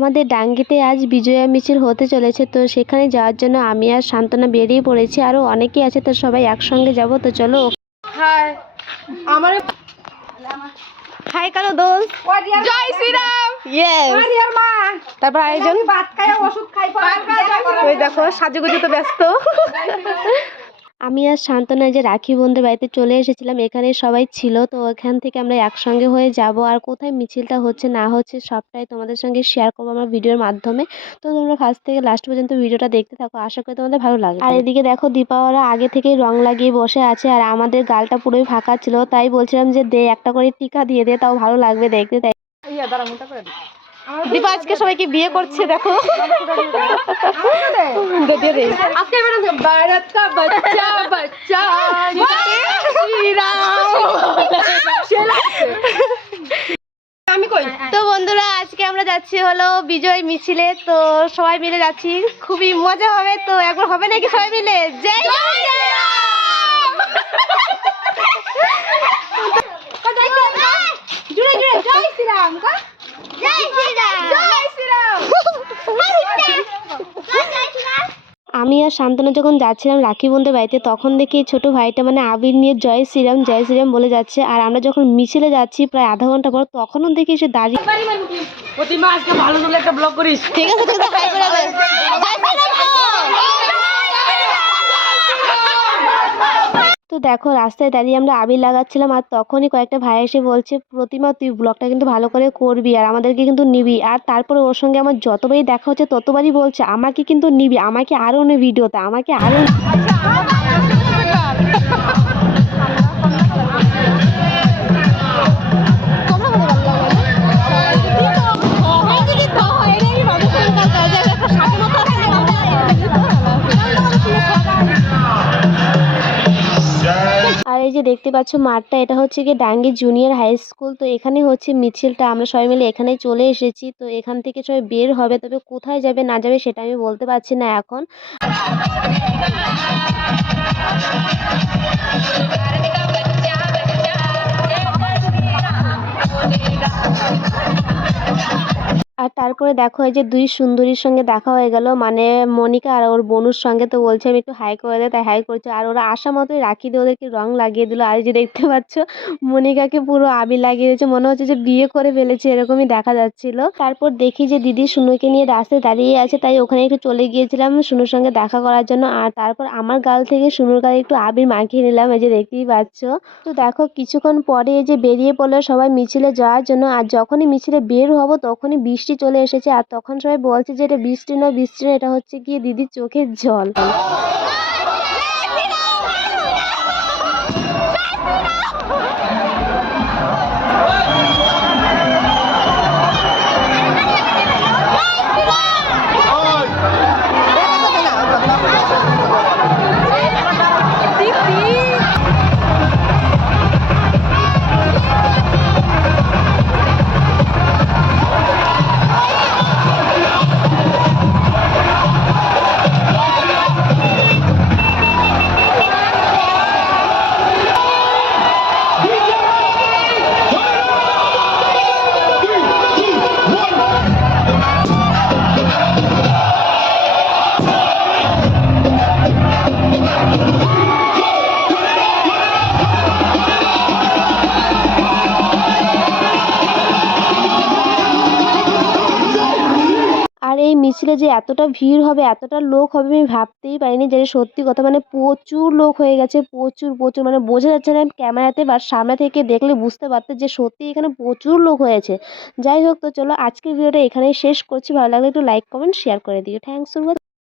আমাদের ডাঙ্গিতে আজ বিজয়া মিছিল হতে চলেছে, তো সেখানে যাওয়ার জন্য আমি আর শান্তনা বেরিয়ে পড়েছি। আরও অনেকেই আছে, তো সবাই একসঙ্গে যাব। তো চলো। হাই আমার হাই কালো দোল, জয় শ্রীরাম। ইয়েস, তারপর আরেকজন ভাত খায় ওষুধ খায়, ওই দেখো সাজুগুজু তো ব্যস্ত। আমি আর শান্তনা যে রাখি বোনদের বাড়িতে চলে এসেছিলাম, এখানে সবাই ছিল, তো এখান থেকে আমরা একসঙ্গে হয়ে যাব। আর কোথায় মিছিলটা হচ্ছে না হচ্ছে সবটাই তোমাদের সঙ্গে শেয়ার করবো আমার ভিডিওর মাধ্যমে। তো তোমরা ফার্স্ট থেকে লাস্ট পর্যন্ত ভিডিওটা দেখতে থাকো, আশা করি তোমাদের ভালো লাগবে। আর এদিকে দেখো দীপাওয়ারা আগে থেকেই রং লাগিয়ে বসে আছে, আর আমাদের গালটা পুরোই ফাঁকা ছিল, তাই বলছিলাম যে দে একটা করে টিকা দিয়ে দে, তাও ভালো লাগবে দেখতে। তাই দীপা আজকে সবাইকে বিয়ে করছে দেখো। তো বন্ধুরা আজকে আমরা যাচ্ছি হলো বিজয় মিছিলে, তো সবাই মিলে যাচ্ছি, খুবই মজা হবে। তো একবার হবে নাকি সবাই মিলে জয় শ্রীরাম। আমি আর শান্তনা যখন যাচ্ছিলাম রাখি বোনদের বাড়িতে, তখন দেখি ছোট ভাইটা মানে আবির নিয়ে জয় শ্রীরাম বলে যাচ্ছে। আর আমরা যখন মিছিলে যাচ্ছি প্রায় আধা ঘন্টা পর, তখনও দেখি সে দাঁড়িয়ে। ঠিক আছে তো দেখো রাস্তায় দাঁড়িয়ে আমরা আবির লাগাচ্ছিলাম, আর তখনই কয়েকটা ভাই এসে বলছে প্রতিমা তুই ব্লগটা কিন্তু ভালো করে করবি আর আমাদেরকে কিন্তু নিবি। আর তারপরে ওর সঙ্গে আমার যতবারই দেখা হচ্ছে ততবারই বলছে আমাকে কিন্তু নিবি, আমাকে আরও নে ভিডিওতে, আমাকে আরও। আর এই যে দেখতে পাচ্ছ মাঠটা, এটা হচ্ছে গিয়ে ডাঙ্গি জুনিয়র হাই স্কুল। তো এখানে হচ্ছে মিছিলটা, আমরা সবাই মিলে এখানেই চলে এসেছি। তো এখান থেকে সবাই বের হবে, তবে কোথায় যাবে না যাবে সেটা আমি বলতে পারছি না এখন। আর তারপরে দেখো এই যে দুই সুন্দরীর সঙ্গে দেখা হয়ে গেল, মানে মনিকা আর ওর বোনুর সঙ্গে। তো বলছে আমি একটু হাই করে দেয়, তাই হাই করছে। আর ওরা আসা মতোই রাখি দিয়ে ওদেরকে রং লাগিয়ে দিল। আর যে দেখতে পাচ্ছ মনিকাকে পুরো আবির লাগিয়ে দিয়েছে, মনে হচ্ছে যে বিয়ে করে ফেলেছে, এরকমই দেখা যাচ্ছিল। তারপর দেখি যে দিদি সুনুকে নিয়ে রাস্তায় দাঁড়িয়ে আছে, তাই ওখানে একটু চলে গিয়েছিলাম সুনুর সঙ্গে দেখা করার জন্য। আর তারপর আমার গাল থেকে সুনুর গালে একটু আবির মাখিয়ে নিলাম, এই যে দেখতেই পাচ্ছ। তো দেখো কিছুক্ষণ পরে এই যে বেরিয়ে পড়লো সবাই মিছিলে যাওয়ার জন্য। আর যখনই মিছিলে বের হব তখনই বৃষ্টি চলে এসেছে। আর তখন সবাই বলছে যে এটা বৃষ্টি না, এটা হচ্ছে গিয়ে দিদির চোখের জল। আর এই মিছিলে যে এতটা ভিড় হবে, এতটা লোক হবে আমি ভাবতেই পারিনি। যে সত্যি কথা মানে প্রচুর লোক হয়ে গেছে, প্রচুর মানে বোঝা যাচ্ছে না ক্যামেরাতে, বা সামনে থেকে দেখলে বুঝতে পারতে যে সত্যি এখানে প্রচুর লোক হয়েছে। যাই হোক, তো চলো আজকের ভিডিওটা এখানেই শেষ করছি। ভালো লাগলে একটু লাইক কমেন্ট শেয়ার করে দিও। Thanks for